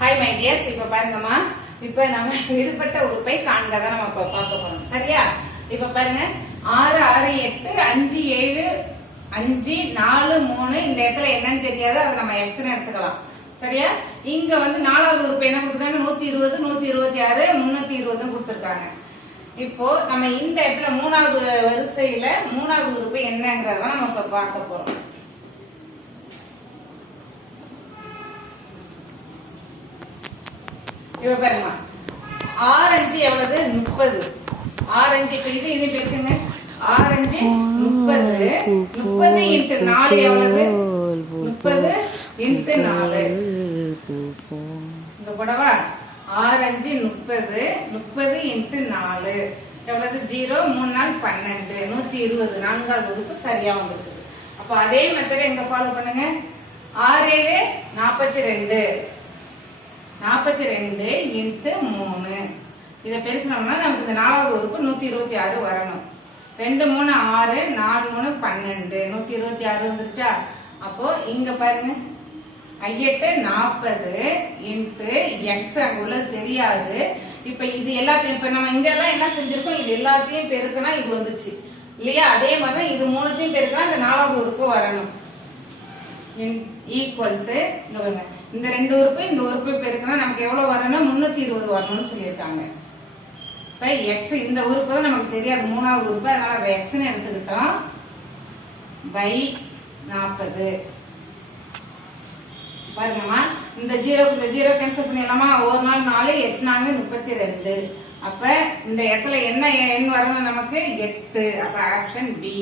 Hi my tears இப்ப பாருங்கம்மா. இப்ப நம்ம விடுபட்ட உறுப்பை காண்க தான் நம்ம இப்ப பார்க்க போறோம். சரியா? இப்ப பாருங்க. ஆறு ஆறு எட்டு அஞ்சு ஏழு அஞ்சு நாலு மூணு. இந்த இடத்துல என்னன்னு தெரியாது. அதை நம்ம எக்ஸ்னு எடுத்துக்கலாம். சரியா? இங்க வந்து நாலாவது உறுப்பு என்ன கொடுத்துருக்காங்க? நூத்தி இருபது நூத்தி இருபத்தி ஆறு முன்னூத்தி இருபதுன்னு கொடுத்துருக்காங்க. இப்போ நம்ம இந்த இடத்துல மூணாவது வரிசையில மூணாவது உறுப்பு என்னங்கிறத நம்ம இப்ப பார்க்க போறோம். இப்ப பாருமா ஆரஞ்சு எவ்வளவு? முப்பது. ஆரஞ்சு இப்ப இது இது பேசுங்க ஆரஞ்சு முப்பது. முப்பது இன்ட்டு நாலு எவ்வளவு? முப்பது இன்ட்டு நாலு. இங்க போடவா? ஆரஞ்சு முப்பது முப்பது இன்ட்டு நாலு. எவ்வளவு? ஜீரோ மூணு நாள் பன்னெண்டு. நூத்தி இருபது. நான்காவது உறுப்பு சரியா வந்திருக்கு அப்ப அதே மெத்தட் எங்க ஃபாலோ பண்ணுங்க? ஆறு ஏழு நாற்பத்தி ரெண்டு. நாற்பத்தி ரெண்டு இன்ட்டு மூணு. இதை பெருக்கணும்னா நமக்கு இந்த நாலாவது உறுப்பு நூற்றி இருபத்தி ஆறு வரணும். ரெண்டு மூணு ஆறு நாலு மூணு பன்னெண்டு. நூற்றி இருபத்தி ஆறு வந்துருச்சா? அப்போ இங்க பாருங்க. ஐயெட்டு நாற்பது இன்ட்டு எக்ஸ் அங்கே உள்ளது தெரியாது. இப்போ இது எல்லாத்தையும் இப்போ நம்ம இங்கெல்லாம் என்ன செஞ்சிருக்கோம்? இது எல்லாத்தையும் பெருக்கினா இது வந்துச்சு. இல்லையா? அதே மாதிரி இது மூணுத்தையும் பெருக்கினா இந்த நாலாவது உறுப்பு வரணும். ஈக்குவல் டு இங்க பாருங்க. இந்த ரெண்டு உறுப்பு இந்த உறுப்பு பெருக்கினா நமக்கு எவ்வளவு வரணும்னா முன்னூத்தி இருபது வரணும்னு சொல்லியிருக்காங்க. இப்ப எக்ஸ் இந்த உறுப்பு தான் நமக்கு தெரியாது மூணாவது உறுப்பு. அதனால அதை எக்ஸ்னு எடுத்துக்கிட்டோம். பை நாற்பது. பாருங்கம்மா இந்த ஜீரோ இந்த ஜீரோ கேன்சல் பண்ணிடலாமா? ஒரு நாள் நாலு எட்டு நாலு முப்பத்தி ரெண்டு. அப்ப இந்த இடத்துல என்ன எண் வரணும் நமக்கு? எட்டு. அப்ப ஆப்ஷன் பி